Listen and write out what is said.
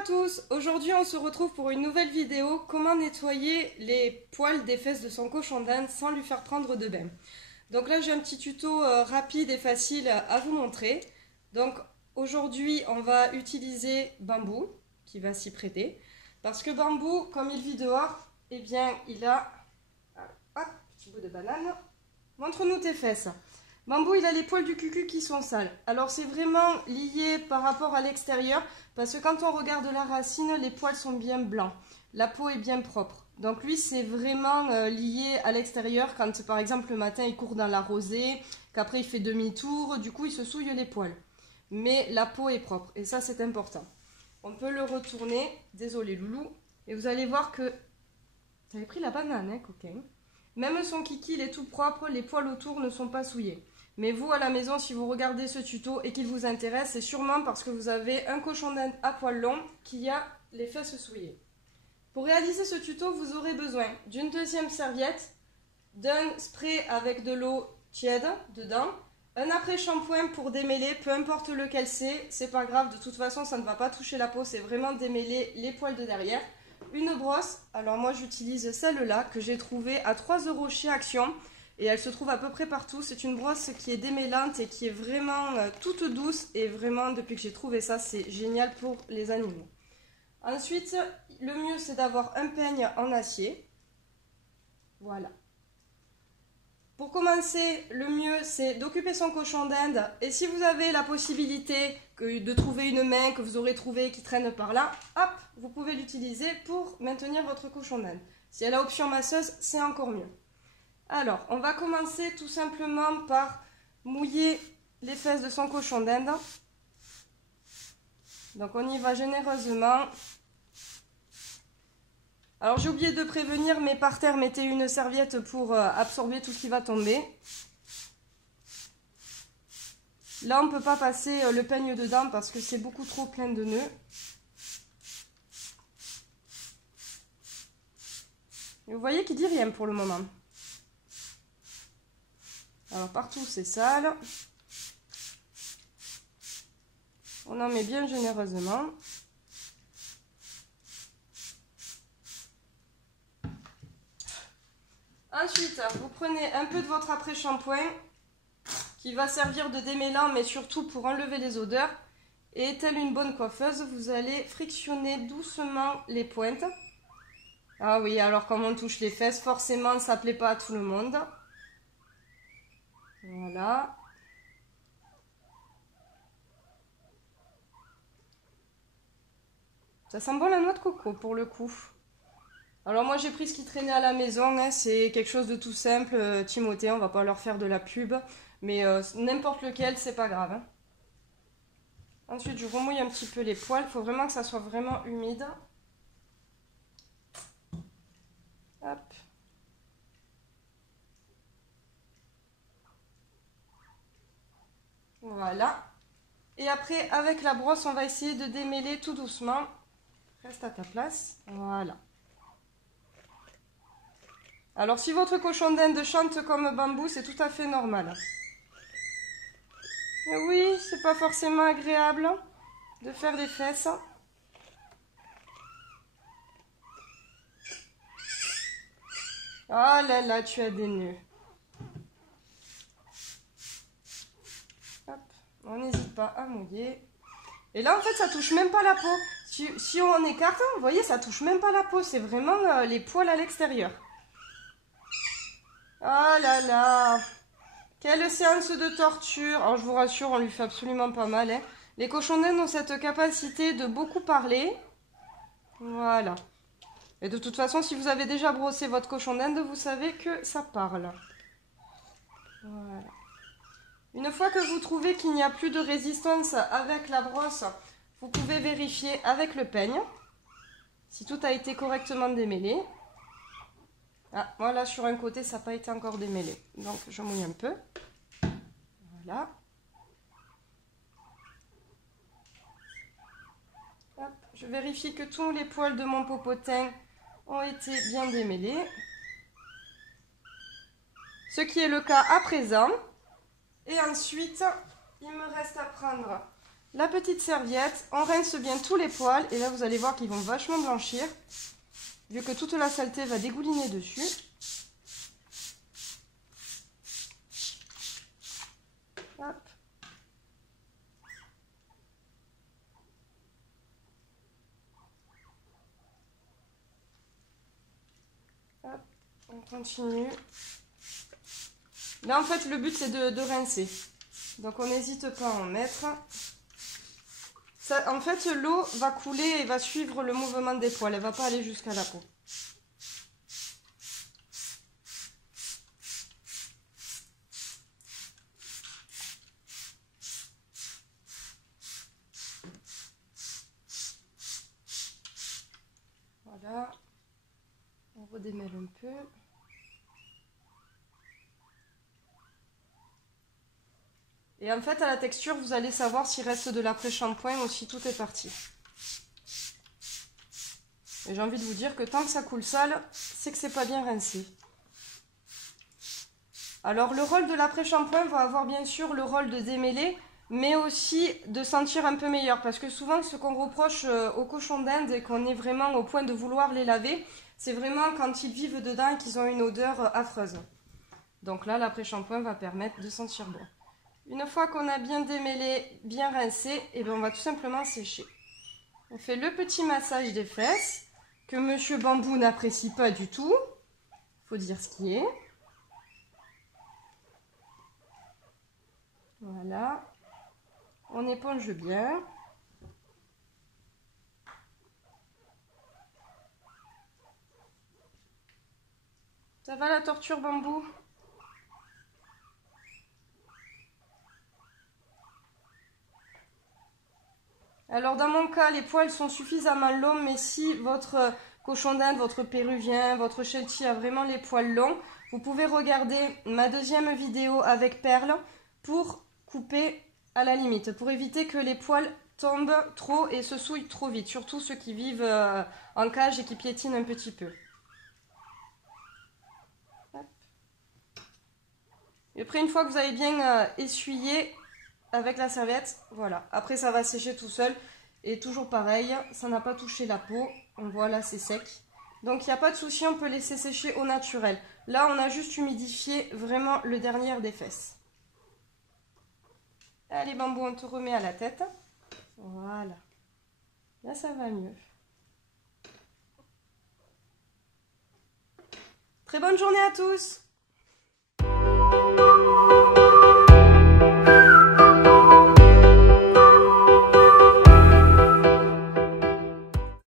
à tous, aujourd'hui on se retrouve pour une nouvelle vidéo, comment nettoyer les poils des fesses de son cochon d'Inde sans lui faire prendre de bain. Donc là j'ai un petit tuto rapide et facile à vous montrer. Donc aujourd'hui on va utiliser Bambou, qui va s'y prêter. Parce que Bambou, comme il vit dehors, eh bien il a... Hop, petit bout de banane. Montre-nous tes fesses. Bambou, il a les poils du cucu qui sont sales. Alors c'est vraiment lié par rapport à l'extérieur, parce que quand on regarde la racine, les poils sont bien blancs. La peau est bien propre. Donc lui, c'est vraiment lié à l'extérieur, quand par exemple le matin il court dans la rosée, qu'après il fait demi-tour, du coup il se souille les poils. Mais la peau est propre, et ça c'est important. On peut le retourner, désolé loulou, et vous allez voir que... Tu avais pris la banane, hein, coquin. Même son kiki, il est tout propre, les poils autour ne sont pas souillés. Mais vous, à la maison, si vous regardez ce tuto et qu'il vous intéresse, c'est sûrement parce que vous avez un cochon d'Inde à poils longs qui a les fesses souillées. Pour réaliser ce tuto, vous aurez besoin d'une deuxième serviette, d'un spray avec de l'eau tiède dedans, un après-shampoing pour démêler, peu importe lequel c'est pas grave, de toute façon ça ne va pas toucher la peau, c'est vraiment démêler les poils de derrière. Une brosse, alors moi j'utilise celle-là que j'ai trouvée à 3 € chez Action et elle se trouve à peu près partout. C'est une brosse qui est démêlante et qui est vraiment toute douce et vraiment depuis que j'ai trouvé ça c'est génial pour les animaux. Ensuite, le mieux c'est d'avoir un peigne en acier. Voilà. Pour commencer, le mieux c'est d'occuper son cochon d'Inde et si vous avez la possibilité de trouver une main que vous aurez trouvée qui traîne par là, hop, vous pouvez l'utiliser pour maintenir votre cochon d'Inde. Si elle a option masseuse, c'est encore mieux. Alors, on va commencer tout simplement par mouiller les fesses de son cochon d'Inde. Donc on y va généreusement. Alors j'ai oublié de prévenir, mais par terre, mettez une serviette pour absorber tout ce qui va tomber. Là, on ne peut pas passer le peigne dedans parce que c'est beaucoup trop plein de nœuds. Et vous voyez qu'il dit rien pour le moment. Alors partout, c'est sale. On en met bien généreusement. Ensuite, vous prenez un peu de votre après-shampoing qui va servir de démêlant, mais surtout pour enlever les odeurs. Et telle une bonne coiffeuse, vous allez frictionner doucement les pointes. Ah oui, alors comme on touche les fesses, forcément ça ne plaît pas à tout le monde. Voilà. Ça sent bon la noix de coco pour le coup. Alors moi j'ai pris ce qui traînait à la maison, hein, c'est quelque chose de tout simple, Timothée, on va pas leur faire de la pub, mais n'importe lequel, c'est pas grave. Hein. Ensuite je remouille un petit peu les poils, il faut vraiment que ça soit vraiment humide. Hop. Voilà. Et après avec la brosse on va essayer de démêler tout doucement. Reste à ta place, voilà. Alors si votre cochon d'Inde chante comme Bambou, c'est tout à fait normal. Et oui, c'est pas forcément agréable de faire des fesses. Oh là là, tu as des nœuds. Hop, on n'hésite pas à mouiller. Et là en fait ça touche même pas la peau. Si on écarte, vous voyez, ça touche même pas la peau, c'est vraiment les poils à l'extérieur. Oh là là, quelle séance de torture. Alors je vous rassure, on lui fait absolument pas mal. Hein. Les cochons d'Inde ont cette capacité de beaucoup parler. Voilà. Et de toute façon, si vous avez déjà brossé votre cochon d'Inde, vous savez que ça parle. Voilà. Une fois que vous trouvez qu'il n'y a plus de résistance avec la brosse, vous pouvez vérifier avec le peigne si tout a été correctement démêlé. Ah, moi là sur un côté ça n'a pas été encore démêlé, donc je mouille un peu. Voilà. Hop, je vérifie que tous les poils de mon popotin ont été bien démêlés. Ce qui est le cas à présent. Et ensuite, il me reste à prendre la petite serviette, on rince bien tous les poils et là vous allez voir qu'ils vont vachement blanchir vu que toute la saleté va dégouliner dessus. Hop. Hop, on continue. Là en fait le but c'est de rincer. Donc on n'hésite pas à en mettre. Ça, en fait l'eau va couler et va suivre le mouvement des poils, elle ne va pas aller jusqu'à la peau. Voilà, on redémêle un peu. Et en fait, à la texture, vous allez savoir s'il reste de l'après-shampoing ou si tout est parti. Et j'ai envie de vous dire que tant que ça coule sale, c'est que c'est pas bien rincé. Alors, le rôle de l'après-shampoing va avoir bien sûr le rôle de démêler, mais aussi de sentir un peu meilleur. Parce que souvent, ce qu'on reproche aux cochons d'Inde et qu'on est vraiment au point de vouloir les laver, c'est vraiment quand ils vivent dedans et qu'ils ont une odeur affreuse. Donc là, l'après-shampoing va permettre de sentir bon. Une fois qu'on a bien démêlé, bien rincé, et bien on va tout simplement sécher. On fait le petit massage des fesses, que Monsieur Bambou n'apprécie pas du tout. Faut dire ce qui est. Voilà. On éponge bien. Ça va la torture, Bambou ? Alors dans mon cas, les poils sont suffisamment longs, mais si votre cochon d'Inde, votre péruvien, votre sheltie a vraiment les poils longs, vous pouvez regarder ma deuxième vidéo avec Perle pour couper à la limite, pour éviter que les poils tombent trop et se souillent trop vite, surtout ceux qui vivent en cage et qui piétinent un petit peu. Et après, une fois que vous avez bien essuyé avec la serviette, voilà. Après, ça va sécher tout seul. Et toujours pareil, ça n'a pas touché la peau. On voit là, c'est sec. Donc, il n'y a pas de souci, on peut laisser sécher au naturel. Là, on a juste humidifié vraiment le dernier des fesses. Allez, Bambou, on te remet à la tête. Voilà. Là, ça va mieux. Très bonne journée à tous!